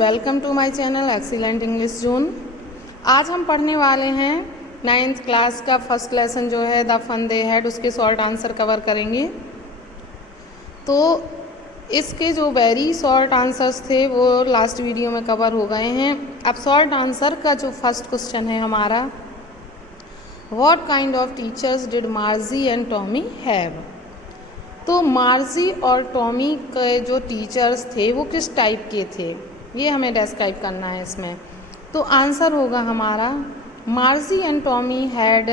Welcome to my channel excellent English zone. आज हम पढ़ने वाले हैं 9th क्लास का फर्स्ट लेसन जो है द फन दे हैड, उसके शॉर्ट आंसर कवर करेंगे। तो इसके जो वेरी शॉर्ट आंसर्स थे वो लास्ट वीडियो में कवर हो गए हैं। अब शॉर्ट आंसर का जो फर्स्ट क्वेश्चन है हमारा, what kind of teachers did मार्जी and Tommy have. तो मार्जी और टॉमी के जो टीचर्स थे वो किस टाइप के थे, ये हमें डिस्क्राइब करना है इसमें। तो आंसर होगा हमारा, मार्जी and Tommy had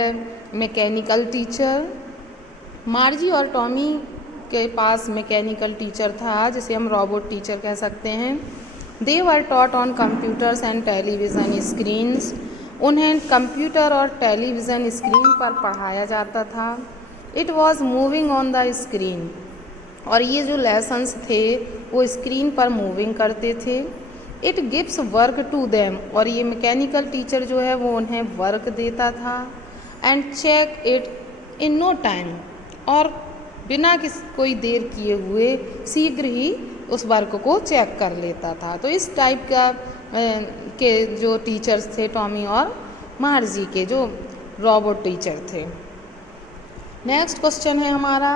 mechanical teacher. मार्जी और टॉमी के पास मैकेनिकल टीचर था, जिसे हम रोबोट टीचर कह सकते हैं। They were taught on computers and television screens. उन्हें कंप्यूटर और टेलीविज़न स्क्रीन पर पढ़ाया जाता था। It was moving on the screen, और ये जो लेसन्स थे वो स्क्रीन पर मूविंग करते थे। It gives work to them, और ये मैकेनिकल टीचर जो है वो उन्हें वर्क देता था। And check it in no time, और बिना कोई देर किए हुए शीघ्र ही उस वर्क को चेक कर लेता था। तो इस टाइप का के जो टीचर्स थे टॉमी और मार्जी के, जो रोबोट टीचर थे। नेक्स्ट क्वेश्चन है हमारा,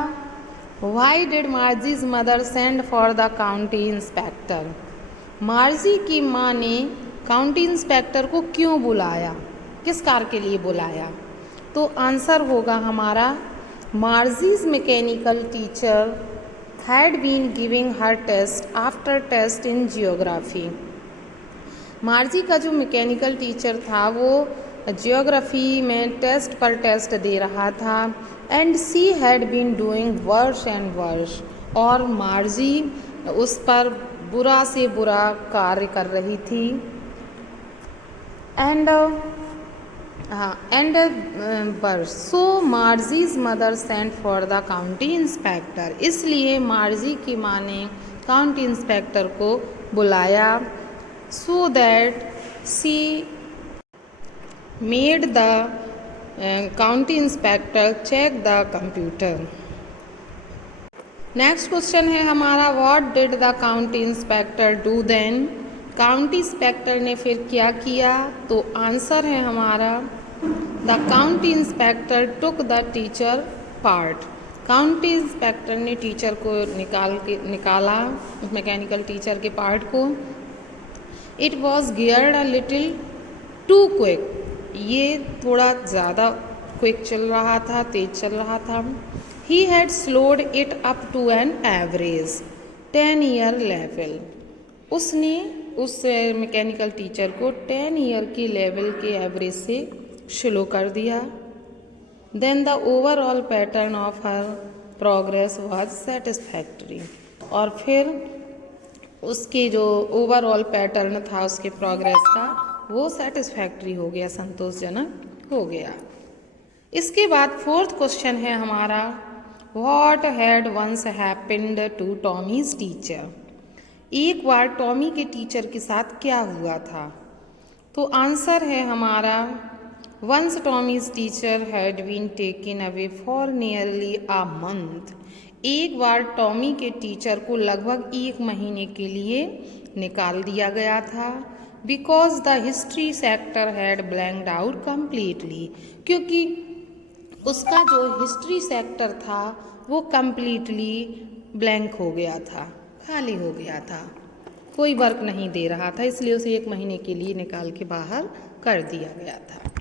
why did Margie's mother send for the county inspector. Margie की माँ ने काउंटी इंस्पेक्टर को क्यों बुलाया, किस कार्य के लिए बुलाया। तो आंसर होगा हमारा, Margie's mechanical teacher had been giving her test after test in geography. Margie का जो मैकेनिकल टीचर था वो जियोग्राफी में टेस्ट पर टेस्ट दे रहा था। And she had been doing worse and worse, और मार्जी उस पर बुरा से बुरा कार्य कर रही थी। And worse, so Margie's mother sent for the county inspector. इसलिए मार्जी की माँ ने काउंटी इंस्पेक्टर को बुलाया। So that she made the county inspector check the computer. Next question है हमारा, what did the county inspector do then. County inspector ने फिर क्या किया। तो आंसर है हमारा, the county inspector took the teacher part. County inspector ने टीचर को निकाला मैकेनिकल टीचर के पार्ट को। It was geared a little too quick, ये थोड़ा ज़्यादा क्विक चल रहा था, तेज चल रहा था। He had slowed it up to an average 10 year level. उसने उस मैकेनिकल टीचर को 10 ईयर की लेवल के एवरेज से स्लो कर दिया। Then the overall pattern of her progress was satisfactory, और फिर उसके जो ओवरऑल पैटर्न था उसके प्रोग्रेस का वो सेटिस्फैक्ट्री हो गया, संतोषजनक हो गया। इसके बाद फोर्थ क्वेश्चन है हमारा, what had once happened to Tommy's teacher. एक बार टॉमी के टीचर के साथ क्या हुआ था। तो आंसर है हमारा, once Tommy's teacher had been taken away for nearly a month. एक बार टॉमी के टीचर को लगभग 1 महीने के लिए निकाल दिया गया था। Because the history sector had blanked out completely, क्योंकि उसका जो हिस्ट्री सेक्टर था वो कम्प्लीटली ब्लैंक हो गया था, खाली हो गया था, कोई वर्क नहीं दे रहा था, इसलिए उसे 1 महीने के लिए निकाल के बाहर कर दिया गया था।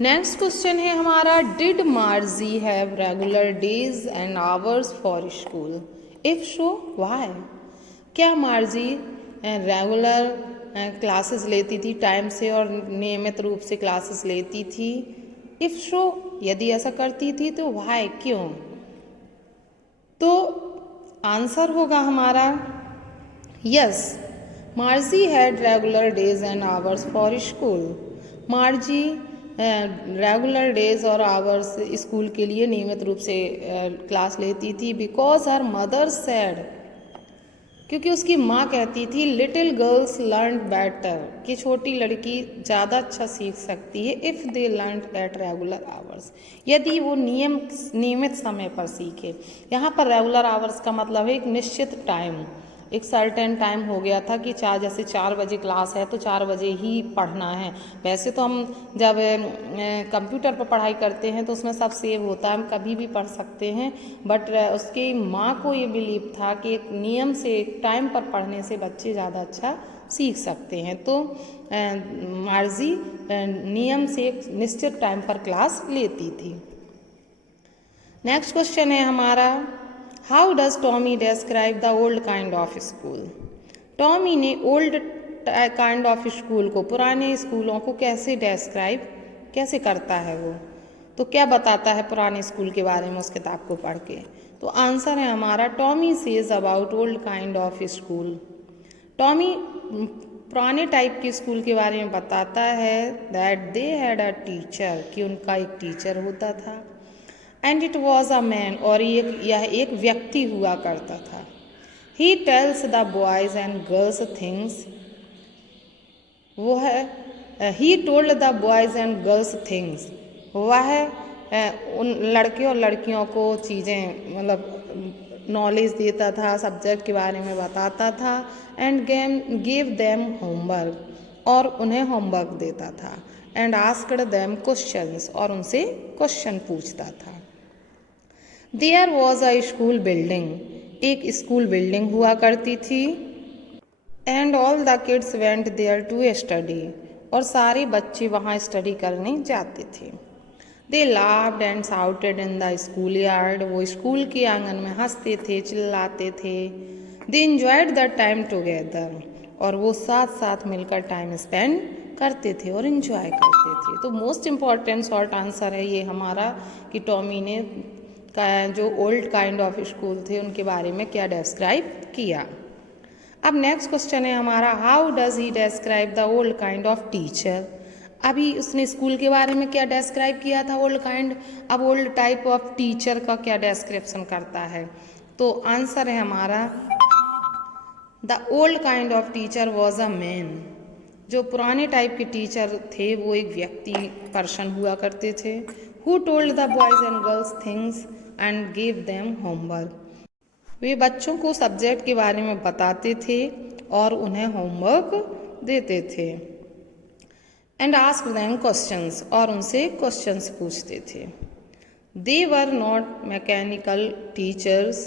नेक्स्ट क्वेश्चन है हमारा, did मार्जी have regular days and hours for school. If so why. क्या मार्जी रेगुलर क्लासेस लेती थी टाइम से और नियमित रूप से क्लासेस लेती थी। इफ सो, यदि ऐसा करती थी तो व्हाई, क्यों। तो आंसर होगा हमारा, yes, मार्जी had regular days and hours for school. मार्जी regular days और आवर्स स्कूल के लिए नियमित रूप से क्लास लेती थी। बिकॉज हर मदर सेड, क्योंकि उसकी माँ कहती थी, लिटिल गर्ल्स लर्न बेटर, कि छोटी लड़की ज़्यादा अच्छा सीख सकती है if they learn at regular hours, यदि वो नियमित समय पर सीखे। यहाँ पर रेगुलर आवर्स का मतलब है एक निश्चित टाइम, एक सर्टेन टाइम हो गया था कि जैसे 4 बजे क्लास है तो 4 बजे ही पढ़ना है। वैसे तो हम जब कंप्यूटर पर पढ़ाई करते हैं तो उसमें सब सेव होता है, हम कभी भी पढ़ सकते हैं, बट उसकी माँ को ये बिलीव था कि एक नियम से एक टाइम पर पढ़ने से बच्चे ज़्यादा अच्छा सीख सकते हैं। तो मार्जी नियम से एक निश्चित टाइम पर क्लास लेती थी। नेक्स्ट क्वेश्चन है हमारा, how does Tommy describe the old kind of school. Tommy ने ओल्ड काइंड ऑफ स्कूल को, पुराने स्कूलों को कैसे डिस्क्राइब कैसे करता है वो, तो क्या बताता है पुराने स्कूल के बारे में उस किताब को पढ़ के। तो आंसर है हमारा, Tommy says about old kind of school. Tommy पुराने टाइप के स्कूल के बारे में बताता है that they had a teacher, कि उनका एक टीचर होता था, and it was a man, और यह एक व्यक्ति हुआ करता था। He tells the boys and girls things, वो है he told the boys and girls things, वह उन लड़के और लड़कियों को चीज़ें मतलब नॉलेज देता था, सब्जेक्ट के बारे में बताता था, एंड गिव देम होमवर्क, और उन्हें होमवर्क देता था, एंड आस्क्ड देम क्वेश्चंस, और उनसे क्वेश्चन पूछता था। There was a school building, एक स्कूल बिल्डिंग हुआ करती थी, and all the kids went there to study, और सारे बच्चे वहाँ स्टडी करने जाते थे। They laughed and shouted in the school yard, वो स्कूल के आंगन में हंसते थे, चिल्लाते थे। They enjoyed the time together, और वो साथ साथ मिलकर टाइम स्पेंड करते थे और इन्जॉय करते थे। तो मोस्ट इम्पॉर्टेंट शॉर्ट आंसर है ये हमारा कि टॉमी ने जो ओल्ड काइंड ऑफ स्कूल थे उनके बारे में क्या डिस्क्राइब किया। अब नेक्स्ट क्वेश्चन है हमारा, how does he describe the old kind of teacher. अभी उसने स्कूल के बारे में क्या डिस्क्राइब किया था ओल्ड काइंड, अब ओल्ड टाइप ऑफ टीचर का क्या डिस्क्रिप्शन करता है। तो आंसर है हमारा, the old kind of teacher was a man, जो पुराने टाइप के टीचर थे वो एक व्यक्ति पर्सन हुआ करते थे। Who told the boys and girls things and give them homework, वे बच्चों को सब्जेक्ट के बारे में बताते थे और उन्हें होमवर्क देते थे। एंड आस्क देम क्वेश्चंस, और उनसे क्वेश्चंस पूछते थे। दे वर नॉट मैकेनिकल टीचर्स,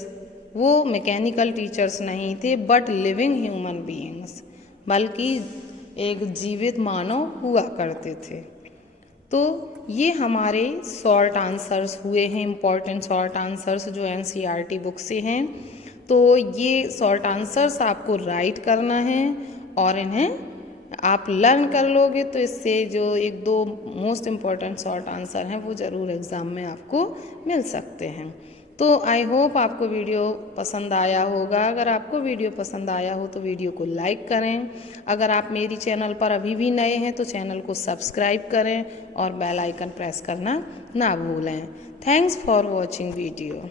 वो मैकेनिकल टीचर्स नहीं थे, बट लिविंग ह्यूमन बीइंग्स, बल्कि एक जीवित मानव हुआ करते थे। तो ये हमारे शॉर्ट आंसर्स हुए हैं, इम्पॉर्टेंट शॉर्ट आंसर्स जो NCERT बुक से हैं। तो ये शॉर्ट आंसर्स आपको राइट करना है और इन्हें आप लर्न कर लोगे तो इससे जो एक दो मोस्ट इम्पॉर्टेंट शॉर्ट आंसर हैं वो ज़रूर एग्ज़ाम में आपको मिल सकते हैं। तो आई होप आपको वीडियो पसंद आया होगा। अगर आपको वीडियो पसंद आया हो तो वीडियो को लाइक करें। अगर आप मेरी चैनल पर अभी भी नए हैं तो चैनल को सब्सक्राइब करें और बेल आइकन प्रेस करना ना भूलें। Thanks for watching video.